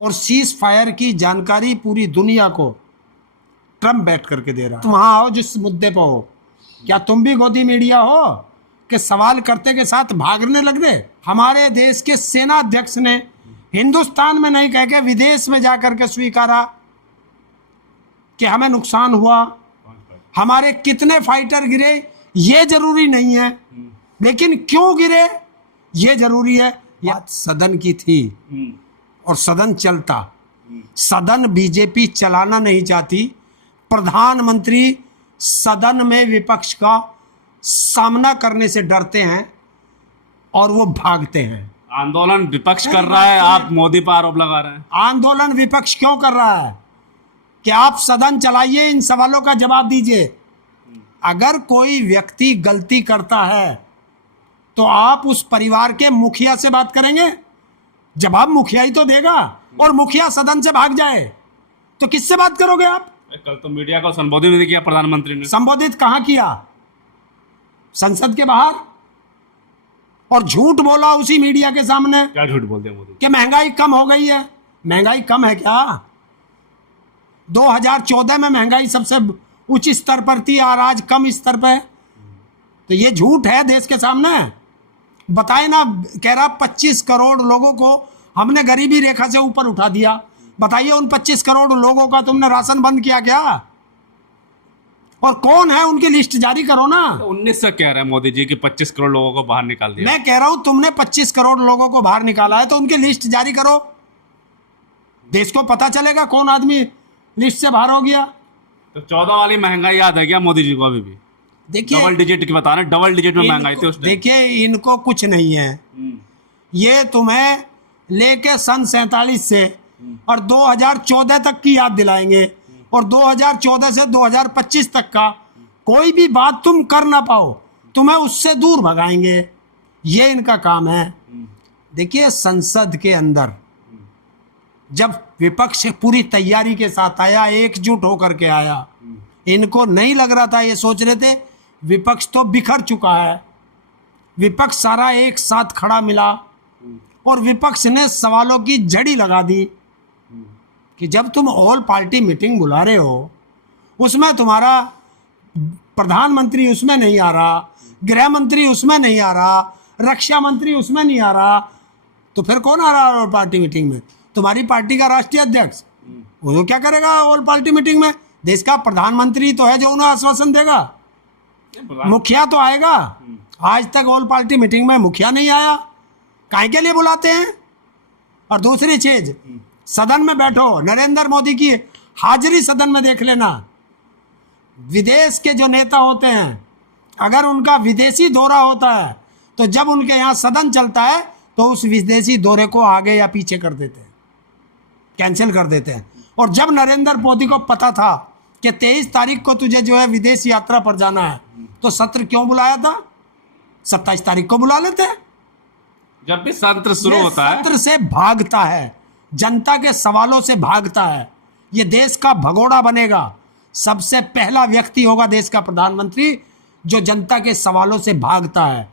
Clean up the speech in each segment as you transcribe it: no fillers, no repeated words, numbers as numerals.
और cease fire की जानकारी पूरी दुनिया को ट्रम्प बैठ करके दे रहा है। तुम वहां आओ जिस मुद्दे पर हो, क्या तुम भी गोदी मीडिया हो कि सवाल करते के साथ भागने लग गए? हमारे देश के सेना अध्यक्ष ने हिंदुस्तान में नहीं कह के विदेश में जाकर के स्वीकारा कि हमें नुकसान हुआ, हमारे कितने फाइटर गिरे ये जरूरी नहीं है, लेकिन क्यों गिरे ये जरूरी है। बात सदन की थी और सदन चलता। सदन बीजेपी चलाना नहीं चाहती। प्रधानमंत्री सदन में विपक्ष का सामना करने से डरते हैं और वो भागते हैं। आंदोलन विपक्ष कर रहा है, आप मोदी पर आरोप लगा रहे हैं। आंदोलन विपक्ष क्यों कर रहा है कि आप सदन चलाइए, इन सवालों का जवाब दीजिए। अगर कोई व्यक्ति गलती करता है तो आप उस परिवार के मुखिया से बात करेंगे, जवाब मुखिया ही तो देगा। और मुखिया सदन से भाग जाए तो किससे बात करोगे आप? कल तो मीडिया को संबोधित नहीं किया प्रधानमंत्री ने। संबोधित कहां किया? संसद के बाहर। और झूठ बोला उसी मीडिया के सामने। क्या झूठ बोलते हैं मोदी कि महंगाई कम हो गई है। महंगाई कम है क्या? 2014 में महंगाई सबसे उच्च स्तर पर थी और आज कम स्तर पर। तो ये झूठ है देश के सामने। बताए ना, कह रहा 25 करोड़ लोगों को हमने गरीबी रेखा से ऊपर उठा दिया। बताइए उन 25 करोड़ लोगों का तुमने राशन बंद किया क्या? और कौन है उनकी लिस्ट जारी करो ना। 19 से कह रहे हैं मोदी जी कि 25 करोड़ लोगों को बाहर निकाल दिया। मैं कह रहा हूं तुमने 25 करोड़ लोगों को बाहर निकाला है तो उनकी लिस्ट जारी करो। देश को पता चलेगा कौन आदमी लिस्ट से बाहर हो गया। तो 14 वाली महंगाई याद है क्या मोदी जी को? अभी भी देखिए, डबल डिजिट की बता रहे, डबल डिजिट में महंगाई थी उस टाइम। देखिए इनको कुछ नहीं है। ये तुम्हें लेके सन 47 से और 2014 तक की याद दिलाएंगे और 2014 से 2025 तक का कोई भी बात तुम कर ना पाओ तुम्हें उससे दूर भगाएंगे। ये इनका काम है। देखिए संसद के अंदर जब विपक्ष पूरी तैयारी के साथ आया, एकजुट होकर के आया, इनको नहीं लग रहा था, ये सोच रहे थे विपक्ष तो बिखर चुका है। विपक्ष सारा एक साथ खड़ा मिला और विपक्ष ने सवालों की झड़ी लगा दी कि जब तुम ऑल पार्टी मीटिंग बुला रहे हो उसमें तुम्हारा प्रधानमंत्री उसमें नहीं आ रहा, गृह मंत्री उसमें नहीं आ रहा, रक्षा मंत्री उसमें नहीं आ रहा, तो फिर कौन आ रहा है ऑल पार्टी मीटिंग में? तुम्हारी पार्टी का राष्ट्रीय अध्यक्ष। वो तो क्या करेगा ऑल पार्टी मीटिंग में? देश का प्रधानमंत्री तो है जो उन्हें आश्वासन देगा। मुखिया तो आएगा। आज तक ऑल पार्टी मीटिंग में मुखिया नहीं आया। काहे के लिए बुलाते हैं? और दूसरी चीज, सदन में बैठो, नरेंद्र मोदी की हाजिरी सदन में देख लेना। विदेश के जो नेता होते हैं अगर उनका विदेशी दौरा होता है तो जब उनके यहाँ सदन चलता है तो उस विदेशी दौरे को आगे या पीछे कर देते हैं, कैंसिल कर देते हैं। और जब नरेंद्र मोदी को पता था कि 23 तारीख को तुझे जो है विदेश यात्रा पर जाना है तो सत्र क्यों बुलाया था? 27 तारीख को बुला लेते हैं। जब भी सत्र शुरू होता है सत्र से भागता है, जनता के सवालों से भागता है। ये देश का भगोड़ा बनेगा। सबसे पहला व्यक्ति होगा देश का प्रधानमंत्री जो जनता के सवालों से भागता है।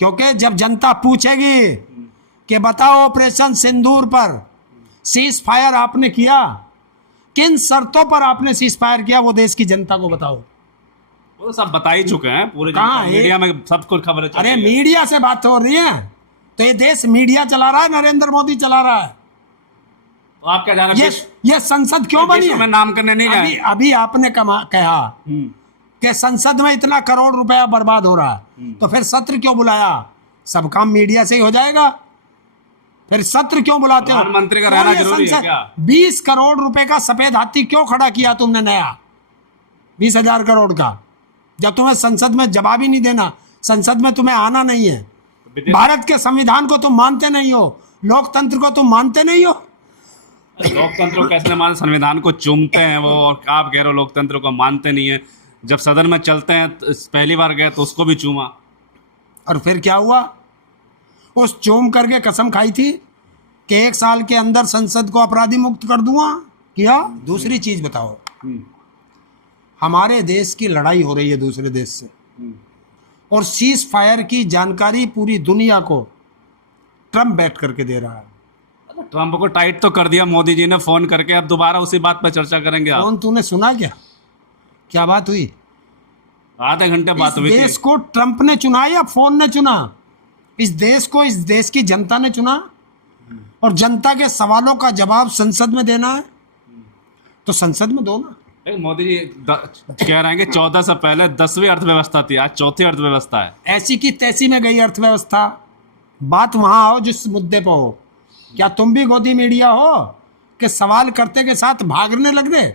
क्योंकि जब जनता पूछेगी कि बताओ ऑपरेशन सिंदूर पर सीज फायर आपने किया, किन शर्तों पर आपने सीज फायर किया, वो देश की जनता को बताओ। वो तो सब बता ही चुके हैं पूरे कहाँ मीडिया में सब कुछ खबर है। अरे मीडिया से बात हो रही है तो ये देश मीडिया चला रहा है, नरेंद्र मोदी चला रहा है। तो आप क्या जाना? ये संसद क्यों बनी है? में नाम करने नहीं जाए। अभी आपने कहा कि संसद में इतना करोड़ रुपया बर्बाद हो रहा है तो फिर सत्र क्यों बुलाया? सब काम मीडिया से ही हो जाएगा। फिर सत्र क्यों बुलाते हो? प्रधानमंत्री का रहना जरूरी है क्या? 20 करोड़ रुपए का सफेद हाथी क्यों खड़ा किया तुमने नया? 20,000 करोड़ का, जब तुम्हें संसद में जवाब ही नहीं देना, संसद में तुम्हें आना नहीं है। भारत के संविधान को तुम मानते नहीं हो, लोकतंत्र को तुम मानते नहीं हो। लोकतंत्र को कैसे मानते? संविधान को चूमते हैं वो, और आप कह रहे हो लोकतंत्र को मानते नहीं है। जब सदन में चलते हैं पहली बार गए तो उसको भी चूमा, और फिर क्या हुआ? उस चूम करके कसम खाई थी कि 1 साल के अंदर संसद को अपराधी मुक्त कर दूंगा। किया? दूसरी चीज बताओ, हमारे देश की लड़ाई हो रही है दूसरे देश से और सीज फायर की जानकारी पूरी दुनिया को ट्रम्प बैठ करके दे रहा है। ट्रंप को टाइट तो कर दिया मोदी जी ने फोन करके, अब दोबारा उसी बात पर चर्चा करेंगे आप? कौन, तूने सुना क्या? क्या बात हुई? आधे घंटे बात हुई थी। देश को ट्रंप ने चुना या फोन ने चुना? इस देश को इस देश की जनता ने चुना, और जनता के सवालों का जवाब संसद में देना है तो संसद में दो ना। मोदी जी कह रहे हैं कि 14 से पहले 10वीं अर्थव्यवस्था थी, आज चौथी अर्थव्यवस्था है। ऐसी की तैसी में गई अर्थव्यवस्था। बात वहां आओ जिस मुद्दे पर हो। क्या तुम भी गोदी मीडिया हो कि सवाल करते के साथ भागने लग गए?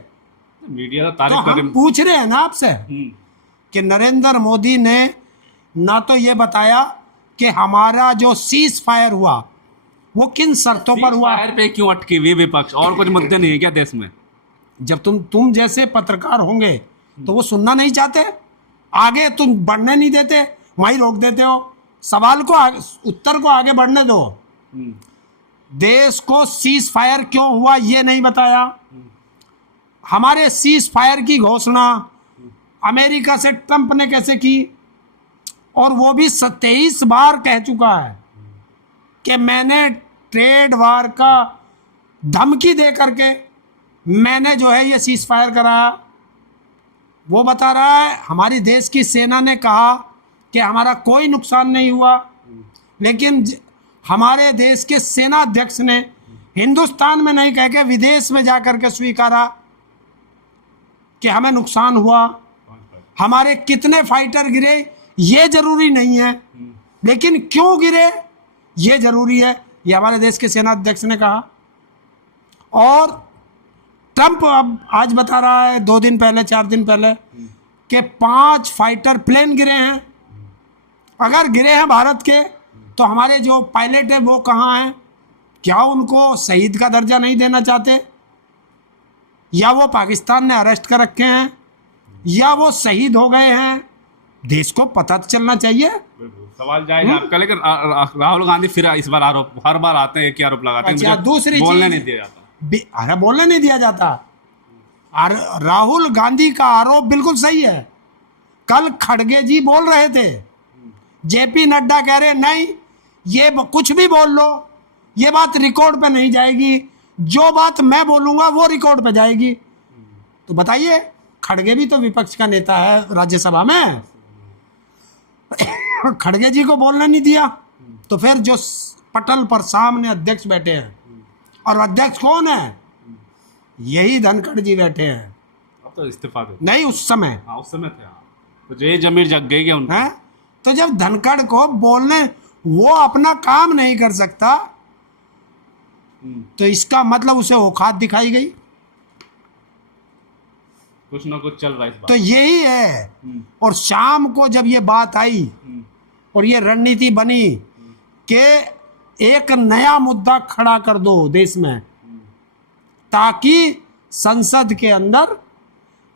मीडिया तो तो तारीफ हम पूछ रहे हैं ना आपसे कि नरेंद्र मोदी ने ना तो ये बताया कि हमारा जो सीज फायर हुआ वो किन शर्तों पर हुआ। फायर पे क्यों अटकी हुई विपक्ष? और कुछ मुद्दे नहीं है क्या देश में? जब तुम जैसे पत्रकार होंगे तो वो सुनना नहीं चाहते, आगे तुम बढ़ने नहीं देते, वहीं रोक देते हो। सवाल को उत्तर को आगे बढ़ने दो। देश को सीज फायर क्यों हुआ ये नहीं बताया। हमारे सीज फायर की घोषणा अमेरिका से ट्रंप ने कैसे की, और वो भी 23 बार कह चुका है कि मैंने ट्रेड वार का धमकी दे करके मैंने जो है ये सीज फायर कराया। वो बता रहा है हमारी देश की सेना ने कहा कि हमारा कोई नुकसान नहीं हुआ, लेकिन हमारे देश के सेना अध्यक्ष ने हिंदुस्तान में नहीं कह के विदेश में जाकर के स्वीकारा कि हमें नुकसान हुआ। हमारे कितने फाइटर गिरे ये जरूरी नहीं है, लेकिन क्यों गिरे ये जरूरी है, ये हमारे देश के सेना अध्यक्ष ने कहा। और ट्रंप अब आज बता रहा है 2 दिन पहले 4 दिन पहले कि 5 फाइटर प्लेन गिरे हैं। अगर गिरे हैं भारत के तो हमारे जो पायलट है वो कहाँ हैं? क्या उनको शहीद का दर्जा नहीं देना चाहते, या वो पाकिस्तान ने अरेस्ट कर रखे हैं, या वो शहीद हो गए हैं? देश को पता चलना चाहिए। सवाल जायज आपका, लेकिन राहुल गांधी फिर इस बार आरोप, हर बार आते हैं, एक ही आरोप लगाते हैं। अच्छा, दूसरी बोलने नहीं दिया जाता। अरे बोलने नहीं दिया जाता। राहुल गांधी का आरोप बिल्कुल सही है। कल खड़गे जी बोल रहे थे, जेपी नड्डा कह रहे नहीं ये कुछ भी बोल लो, ये बात रिकॉर्ड पे नहीं जाएगी, जो बात मैं बोलूंगा वो रिकॉर्ड पे जाएगी। तो बताइए, खड़गे भी तो विपक्ष का नेता है राज्यसभा में, खड़गे जी को बोलने नहीं दिया। तो फिर जो पटल पर सामने अध्यक्ष बैठे हैं, और अध्यक्ष कौन है? यही धनखड़ जी बैठे हैं। अब तो इस्तीफा दे नहीं, उस समय, हाँ उस समय थे। हाँ तो जो जमीर जग गई क्या उनका? तो जब धनखड़ को बोलने, वो अपना काम नहीं कर सकता तो इसका मतलब उसे औकात दिखाई गई। कुछ ना कुछ चल रहा है इस बात। तो यही है। और शाम को जब ये बात आई और ये रणनीति बनी कि एक नया मुद्दा खड़ा कर दो देश में, ताकि संसद के अंदर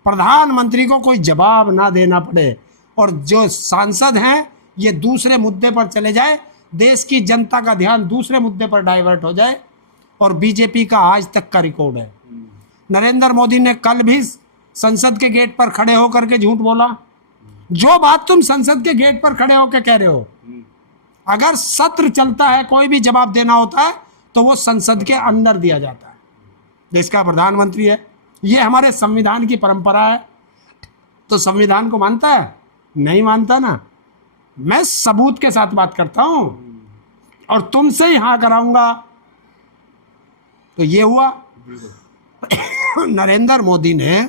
प्रधानमंत्री को कोई जवाब ना देना पड़े, और जो सांसद हैं ये दूसरे मुद्दे पर चले जाए, देश की जनता का ध्यान दूसरे मुद्दे पर डाइवर्ट हो जाए। और बीजेपी का आज तक का रिकॉर्ड है। नरेंद्र मोदी ने कल भी संसद के गेट पर खड़े होकर के झूठ बोला। जो बात तुम संसद के गेट पर खड़े होकर कह रहे हो, अगर सत्र चलता है, कोई भी जवाब देना होता है तो वो संसद के अंदर दिया जाता है। देश का प्रधानमंत्री है, ये हमारे संविधान की परंपरा है। तो संविधान को मानता है? नहीं मानता ना। मैं सबूत के साथ बात करता हूं और तुमसे ही हाँ कराऊंगा। तो ये हुआ। नरेंद्र मोदी ने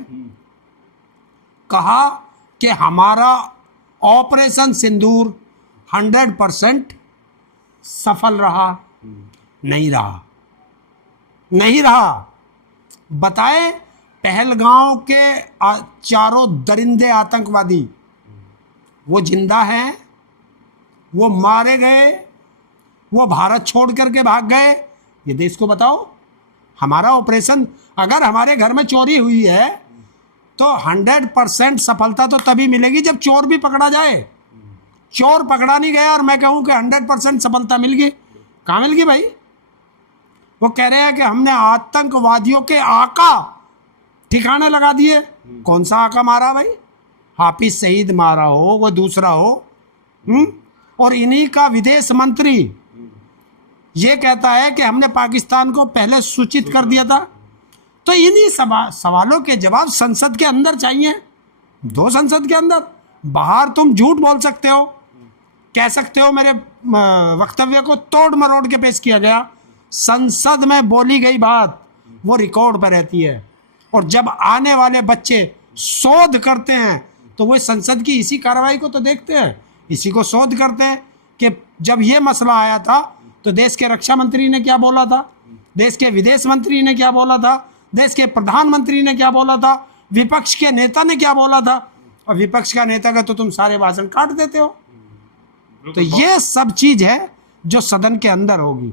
कहा कि हमारा ऑपरेशन सिंदूर 100% सफल रहा। नहीं रहा, नहीं रहा। बताए, पहलगांव के चारों दरिंदे आतंकवादी वो जिंदा हैं, वो मारे गए, वो भारत छोड़ करके भाग गए। ये देश को बताओ। हमारा ऑपरेशन, अगर हमारे घर में चोरी हुई है तो 100% सफलता तो तभी मिलेगी जब चोर भी पकड़ा जाए। चोर पकड़ा नहीं गया और मैं कहूं कि 100% सफलता मिल गई, कहाँ मिल गई भाई? वो कह रहे हैं कि हमने आतंकवादियों के आका ठिकाने लगा दिए। कौन सा आका मारा भाई? हाफिज सईद मारा हो, वो दूसरा हो। और इन्हीं का विदेश मंत्री ये कहता है कि हमने पाकिस्तान को पहले सूचित कर दिया था। तो इन्हीं सवालों के जवाब संसद के अंदर चाहिए, दो संसद के अंदर। बाहर तुम झूठ बोल सकते हो, कह सकते हो मेरे वक्तव्य को तोड़ मरोड़ के पेश किया गया। संसद में बोली गई बात वो रिकॉर्ड पर रहती है, और जब आने वाले बच्चे शोध करते हैं तो वो संसद की इसी कार्रवाई को तो देखते हैं, इसी को शोध करते हैं कि जब ये मसला आया था तो देश के रक्षा मंत्री ने क्या बोला था, देश के विदेश मंत्री ने क्या बोला था, देश के प्रधानमंत्री ने क्या बोला था, विपक्ष के नेता ने क्या बोला था। और विपक्ष का नेता का तो तुम सारे भाषण काट देते हो। तो ये सब चीज है जो सदन के अंदर होगी।